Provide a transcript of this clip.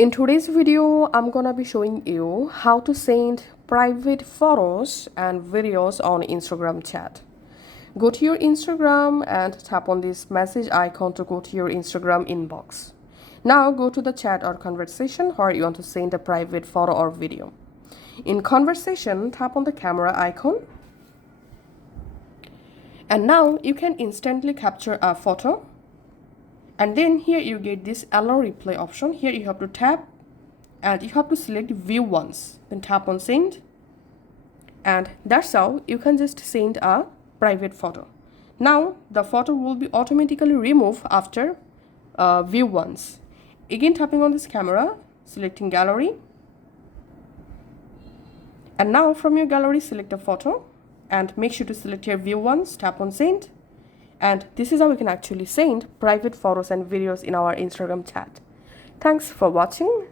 In today's video, I'm gonna be showing you how to send private photos and videos on Instagram chat. Go to your Instagram and tap on this message icon to go to your Instagram inbox. Now go to the chat or conversation where you want to send a private photo or video. In conversation, tap on the camera icon. And now you can instantly capture a photo. And then here you get this allow replay option. Here you have to tap and you have to select view once. Then tap on send. And that's how you can just send a private photo. Now the photo will be automatically removed after view once. Again tapping on this camera, selecting gallery. And now from your gallery select a photo and make sure to select your view once, tap on send. And this is how we can actually send private photos and videos in our Instagram chat. Thanks for watching.